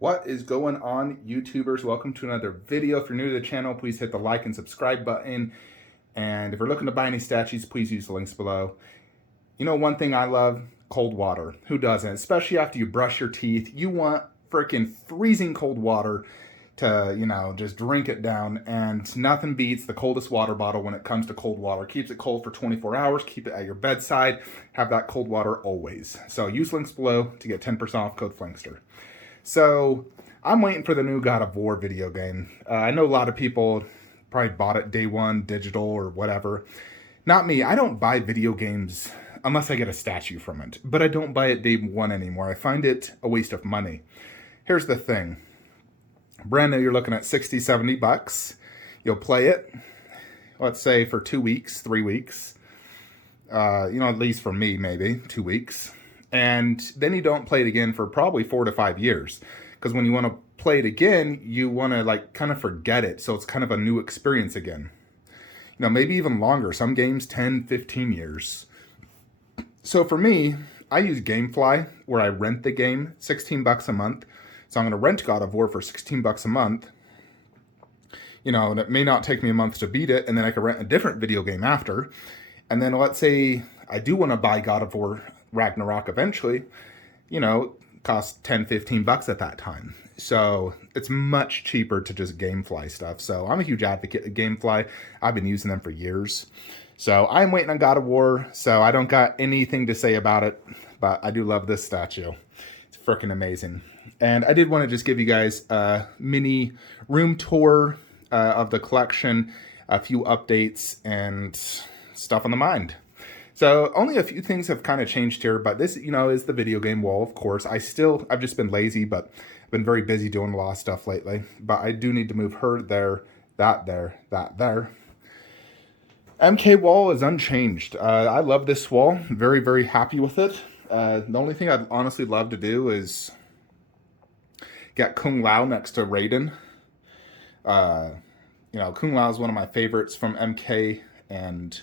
What is going on, YouTubers? Welcome to another video. If you're new to the channel, please hit the like and subscribe button. And if you're looking to buy any statues, please use the links below. You know, one thing I love, cold water. Who doesn't? Especially after you brush your teeth. You want freaking freezing cold water to, just drink it down. And nothing beats the coldest water bottle when it comes to cold water. Keeps it cold for 24 hours. Keep it at your bedside. Have that cold water always. So use links below to get 10% off code Flankster. So I'm waiting for the new God of War video game. I know a lot of people probably bought it day one, digital or whatever. Not me. I don't buy video games unless I get a statue from it. But I don't buy it day one anymore. I find it a waste of money. Here's the thing. Brand new, you're looking at 60, 70 bucks. You'll play it, let's say for 2 weeks, 3 weeks. At least for me, maybe 2 weeks. And then you don't play it again for probably 4 to 5 years. Because when you want to play it again, you want to kind of forget it. So it's kind of a new experience again. Maybe even longer. Some games 10, 15 years. So for me, I use Gamefly where I rent the game, 16 bucks a month. So I'm going to rent God of War for 16 bucks a month. And it may not take me a month to beat it. And then I could rent a different video game after. And then let's say I do want to buy God of War Ragnarok eventually, costs 10, 15 bucks at that time. So it's much cheaper to just Gamefly stuff. So I'm a huge advocate of Gamefly. I've been using them for years. So I'm waiting on God of War. So I don't got anything to say about it, but I do love this statue. It's freaking amazing. And I did want to just give you guys a mini room tour of the collection, a few updates and stuff on the mind. So only a few things have kind of changed here, but this, is the video game wall, of course. I've just been lazy, but I've been very busy doing a lot of stuff lately. But I do need to move her there, that there, that there. MK wall is unchanged. I love this wall. Very, very happy with it. The only thing I'd honestly love to do is get Kung Lao next to Raiden. Kung Lao is one of my favorites from MK, and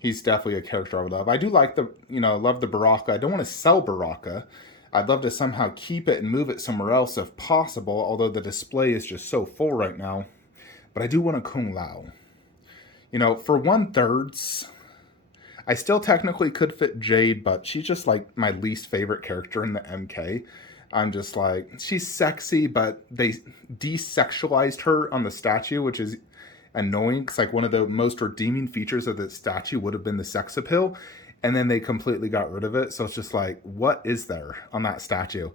he's definitely a character I would love. I do like love the Baraka. I don't want to sell Baraka. I'd love to somehow keep it and move it somewhere else if possible, although the display is just so full right now. But I do want a Kung Lao. For 1/3, I still technically could fit Jade, but she's just like my least favorite character in the MK. I'm just like, she's sexy, but they desexualized her on the statue, which is annoying, because one of the most redeeming features of the statue would have been the sex appeal, and then they completely got rid of it. So it's just like, what is there on that statue?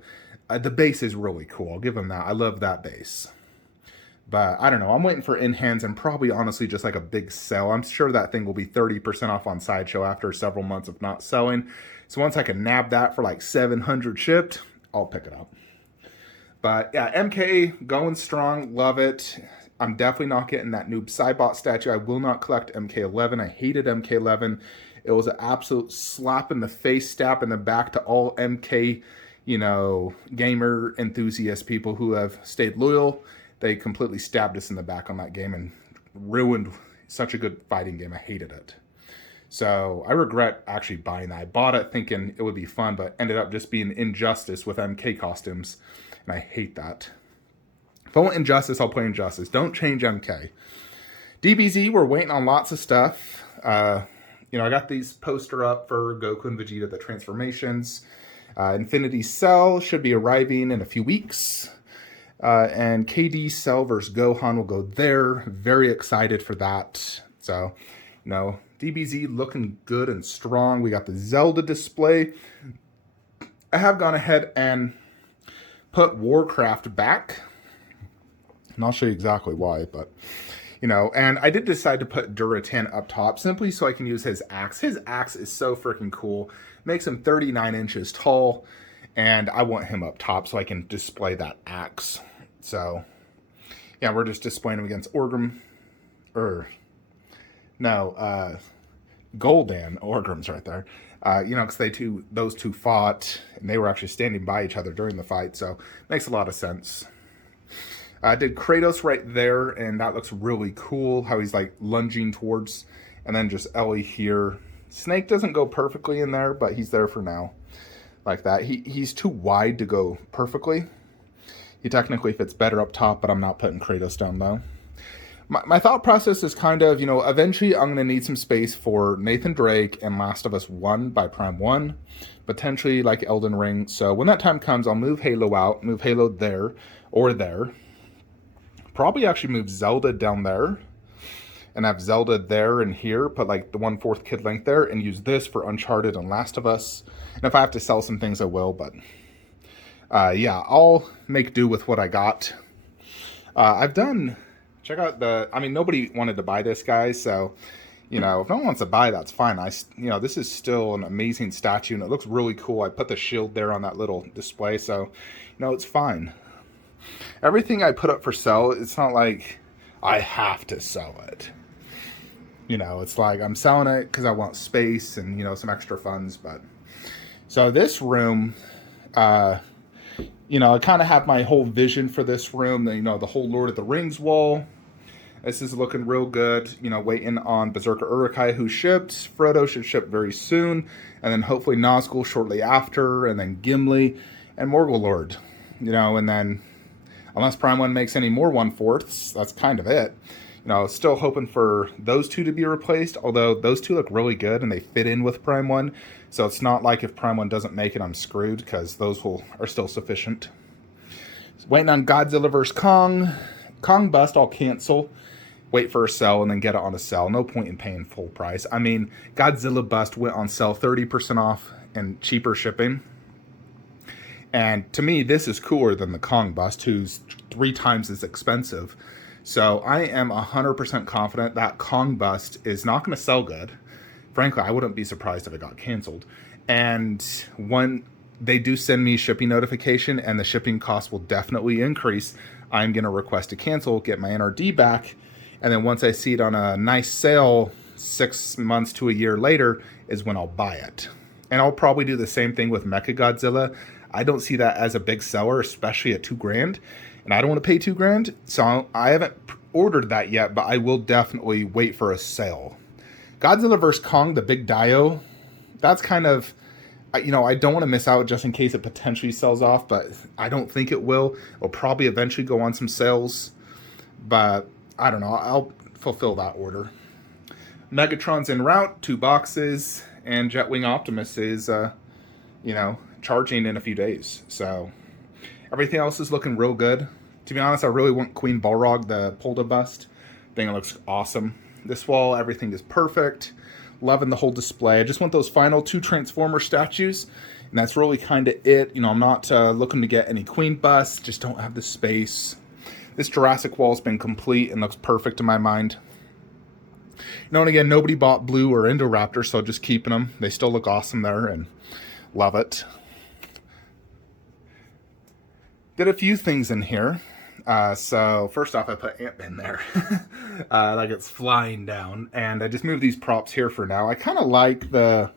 The base is really cool. I'll give them that. I love that base. But I don't know. I'm waiting for in hands and probably honestly just like a big sale. I'm sure that thing will be 30% off on Sideshow after several months of not selling. So once I can nab that for like 700 shipped, I'll pick it up. But yeah, MK going strong. Love it. I'm definitely not getting that noob Cybot statue. I will not collect MK11. I hated MK11. It was an absolute slap in the face, stab in the back to all MK, gamer enthusiast people who have stayed loyal. They completely stabbed us in the back on that game and ruined such a good fighting game. I hated it. So I regret actually buying that. I bought it thinking it would be fun, but ended up just being Injustice with MK costumes. And I hate that. If I want Injustice, I'll play Injustice. Don't change MK. DBZ, we're waiting on lots of stuff. I got these poster up for Goku and Vegeta, the transformations. Infinity Cell should be arriving in a few weeks. And KD Cell versus Gohan will go there. Very excited for that. So, DBZ looking good and strong. We got the Zelda display. I have gone ahead and put Warcraft back. And I'll show you exactly why, but, and I did decide to put Duratan up top simply so I can use his axe. His axe is so freaking cool. Makes him 39 inches tall, and I want him up top so I can display that axe. So, yeah, we're just displaying him against Gul'dan. Orgrim's right there. Because those two fought, and they were actually standing by each other during the fight, so makes a lot of sense. I did Kratos right there, and that looks really cool, how he's lunging towards, and then just Ellie here. Snake doesn't go perfectly in there, but he's there for now. Like that. He's too wide to go perfectly. He technically fits better up top, but I'm not putting Kratos down low. My thought process is kind of, you know, eventually I'm going to need some space for Nathan Drake and Last of Us 1 by Prime 1, potentially like Elden Ring. So when that time comes, I'll move Halo out, move Halo there or there. Probably actually move Zelda down there and have Zelda there and here, put like the 1/4 kid length there and use this for Uncharted and Last of Us. And if I have to sell some things, I will, but yeah, I'll make do with what I got. I've done... Check out the, I mean, nobody wanted to buy this, guys, so, you know, if no one wants to buy, that's fine. You know, this is still an amazing statue, and it looks really cool. I put the shield there on that little display, so, you know, it's fine. Everything I put up for sale, it's not like I have to sell it. You know, it's like I'm selling it because I want space and, you know, some extra funds, but... So this room, you know, I kind of have my whole vision for this room, you know, the whole Lord of the Rings wall. This is looking real good, you know, waiting on Berserker Uruk-hai, who shipped. Frodo should ship very soon, and then hopefully Nazgul shortly after, and then Gimli, and Morgulord, you know, and then, unless Prime 1 makes any more 1/4s, that's kind of it. You know, still hoping for those two to be replaced, although those two look really good, and they fit in with Prime 1, so it's not like if Prime 1 doesn't make it, I'm screwed, because those are still sufficient. Waiting on Godzilla vs. Kong. Kong bust, I'll cancel. Wait for a sell and then get it on a sell. No point in paying full price. I mean, Godzilla bust went on sale 30% off and cheaper shipping. And to me, this is cooler than the Kong bust, who's 3 times as expensive. So I am 100% confident that Kong bust is not going to sell good. Frankly, I wouldn't be surprised if it got canceled. And when they do send me shipping notification and the shipping cost will definitely increase, I'm going to request to cancel, get my NRD back, and then once I see it on a nice sale 6 months to a year later is when I'll buy it. And I'll probably do the same thing with Mechagodzilla. I don't see that as a big seller, especially at $2,000, and I don't want to pay $2,000, so I haven't ordered that yet, but I will definitely wait for a sale. Godzilla vs. Kong, the big Dio, that's kind of, you know, I don't want to miss out just in case it potentially sells off, but I don't think it will. It'll probably eventually go on some sales, but I don't know. I'll fulfill that order. Megatron's en route, 2 boxes, and Jetwing Optimus is, you know, charging in a few days. So everything else is looking real good. To be honest, I really want Queen Balrog, the Polda bust. I think it looks awesome. This wall, everything is perfect. Loving the whole display. I just want those final 2 Transformer statues, and that's really kind of it. You know, I'm not looking to get any Queen busts, just don't have the space. This Jurassic wall has been complete and looks perfect in my mind. You know, and again, nobody bought Blue or Indoraptor, so just keeping them. They still look awesome there, and love it. Did a few things in here. So first off, I put Ant-Man there, like it's flying down, and I just moved these props here for now. I kind of like the,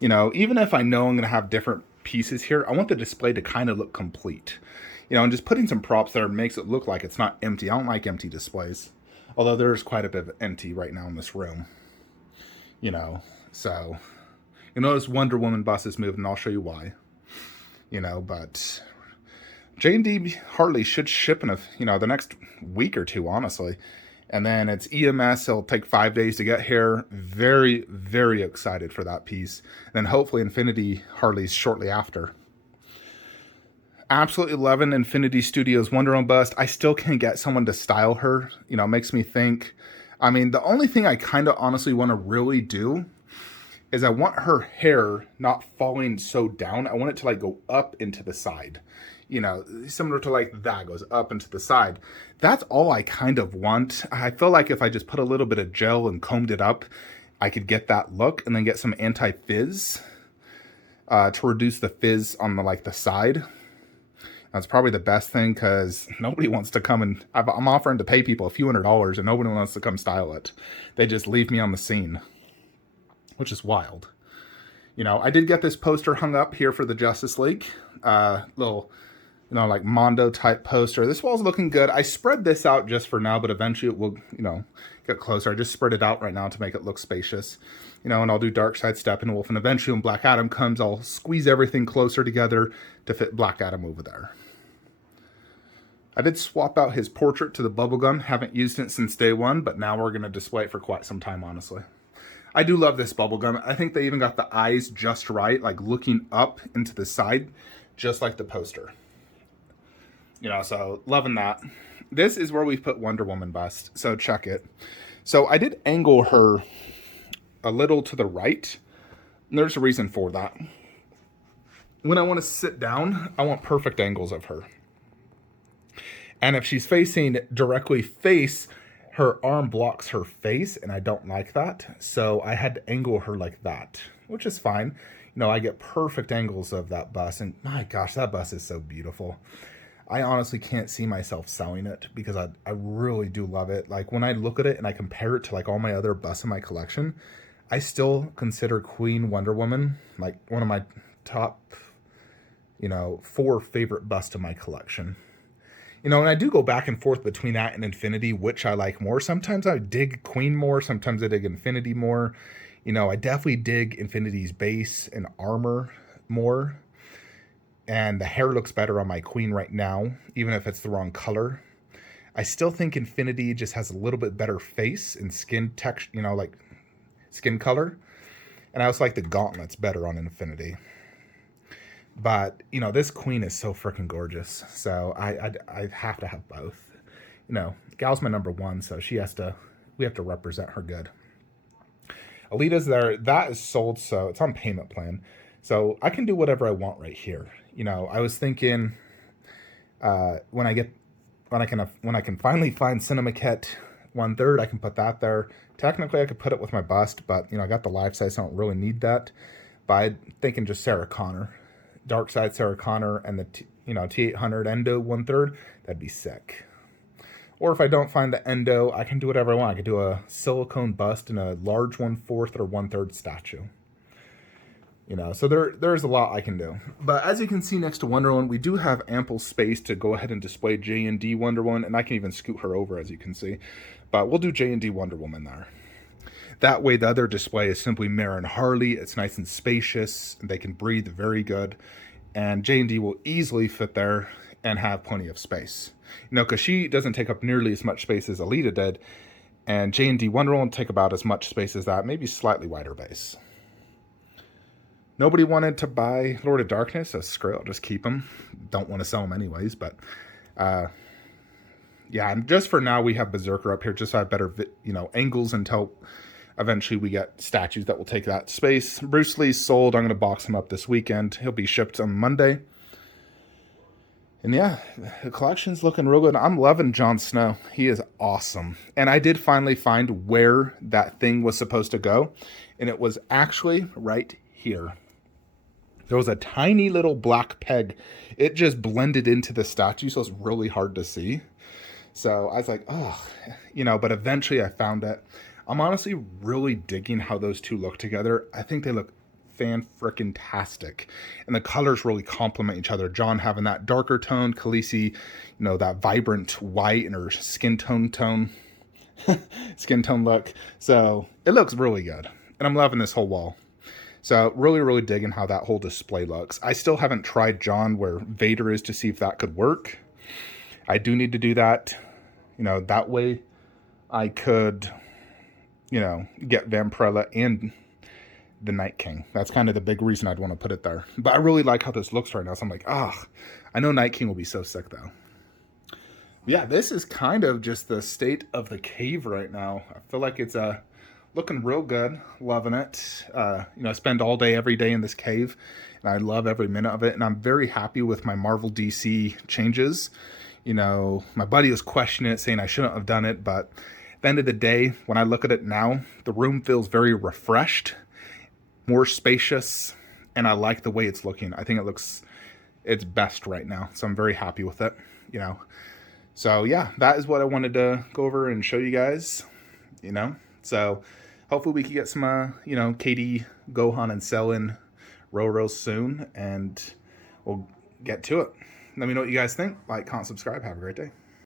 you know, even if I know I'm going to have different pieces here, I want the display to kind of look complete, you know, and just putting some props there makes it look like it's not empty. I don't like empty displays, although there's quite a bit of empty right now in this room, you know, so you notice Wonder Woman bus is moving, and I'll show you why, you know, but J&D Harley should ship in the next week or 2, honestly. And then it's EMS. It'll take 5 days to get here. Very, very excited for that piece. And then hopefully Infinity Harley's shortly after. Absolutely loving Infinity Studios Wonder Woman bust. I still can't get someone to style her. You know, makes me think. I mean, the only thing I kind of honestly want to really do is I want her hair not falling so down. I want it to like go up into the side. You know, similar to like that, goes up into the side. That's all I kind of want. I feel like if I just put a little bit of gel and combed it up, I could get that look and then get some anti-fizz to reduce the fizz on the side. That's probably the best thing because nobody wants to come and I'm offering to pay people a few $100s and nobody wants to come style it. They just leave me on the scene, which is wild. You know, I did get this poster hung up here for the Justice League. Little, you know, like Mondo type poster. This wall's looking good. I spread this out just for now, but eventually it will, you know, get closer. I just spread it out right now to make it look spacious. You know, and I'll do Darkseid, Steppenwolf, and eventually when Black Adam comes, I'll squeeze everything closer together to fit Black Adam over there. I did swap out his portrait to the bubblegum. Haven't used it since day one, but now we're going to display it for quite some time, honestly. I do love this bubblegum. I think they even got the eyes just right, like looking up into the side, just like the poster. You know, so loving that. This is where we put Wonder Woman bust, so check it. So I did angle her a little to the right, and there's a reason for that. When I want to sit down, I want perfect angles of her. And if she's facing directly face, her arm blocks her face, and I don't like that. So I had to angle her like that, which is fine. You know, I get perfect angles of that bust, and my gosh, that bust is so beautiful. I honestly can't see myself selling it because I really do love it. Like when I look at it and I compare it to like all my other busts in my collection, I still consider Queen Wonder Woman like one of my top, you know, 4 favorite busts in my collection. You know, and I do go back and forth between that and Infinity, which I like more. Sometimes I dig Queen more, sometimes I dig Infinity more. You know, I definitely dig Infinity's base and armor more. And the hair looks better on my Queen right now, even if it's the wrong color. I still think Infinity just has a little bit better face and skin texture, you know, like skin color. And I also like the gauntlets better on Infinity. But, you know, this Queen is so freaking gorgeous. So I have to have both. You know, Gal's my #1, so we have to represent her good. Alita's there. That is sold, so it's on payment plan. So I can do whatever I want right here. You know, I was thinking when I can finally find Cinemaket 1/3, I can put that there. Technically, I could put it with my bust, but, you know, I got the life size, so I don't really need that. But I'm thinking just Sarah Connor. Dark Side Sarah Connor and the T800 Endo 1/3, that'd be sick. Or if I don't find the Endo, I can do whatever I want. I could do a silicone bust and a large 1/4 or 1/3 statue. You know, so there's a lot I can do. But as you can see next to Wonder Woman, we do have ample space to go ahead and display J&D Wonder Woman, and I can even scoot her over, as you can see. But we'll do J&D Wonder Woman there. That way, the other display is simply Mare and Harley. It's nice and spacious. And they can breathe very good. And J&D will easily fit there and have plenty of space. You know, because she doesn't take up nearly as much space as Alita did. And J&D Wonder Woman will take about as much space as that, maybe slightly wider base. Nobody wanted to buy Lord of Darkness, so screw it, I'll just keep them. Don't want to sell them anyways, but yeah, and just for now, we have Berserker up here, just so I have better, you know, angles until eventually we get statues that will take that space. Bruce Lee's sold. I'm going to box him up this weekend. He'll be shipped on Monday. And yeah, the collection's looking real good. I'm loving Jon Snow. He is awesome. And I did finally find where that thing was supposed to go. And it was actually right here. There was a tiny little black peg. It just blended into the statue, so it's really hard to see. So I was like, oh, you know, but eventually I found it. I'm honestly really digging how those two look together. I think they look fan-frickin-tastic. And the colors really complement each other. John having that darker tone, Khaleesi, you know, that vibrant white and her skin tone look. So it looks really good. And I'm loving this whole wall. So really, really digging how that whole display looks. I still haven't tried John where Vader is to see if that could work. I do need to do that. You know, that way I could, you know, get Vampirella and the Night King. That's kind of the big reason I'd want to put it there. But I really like how this looks right now. So I'm like, I know Night King will be so sick though. Yeah, this is kind of just the state of the cave right now. I feel like it's looking real good, loving it. You know, I spend all day, every day in this cave, and I love every minute of it. And I'm very happy with my Marvel DC changes. You know, my buddy was questioning it, saying I shouldn't have done it, but at the end of the day, when I look at it now, the room feels very refreshed, more spacious, and I like the way it's looking. I think it's best right now, so I'm very happy with it, you know. So yeah, that is what I wanted to go over and show you guys, you know. So hopefully we can get some, you know, KD, Gohan, and Cell in real soon, and we'll get to it. Let me know what you guys think. Like, comment, subscribe. Have a great day.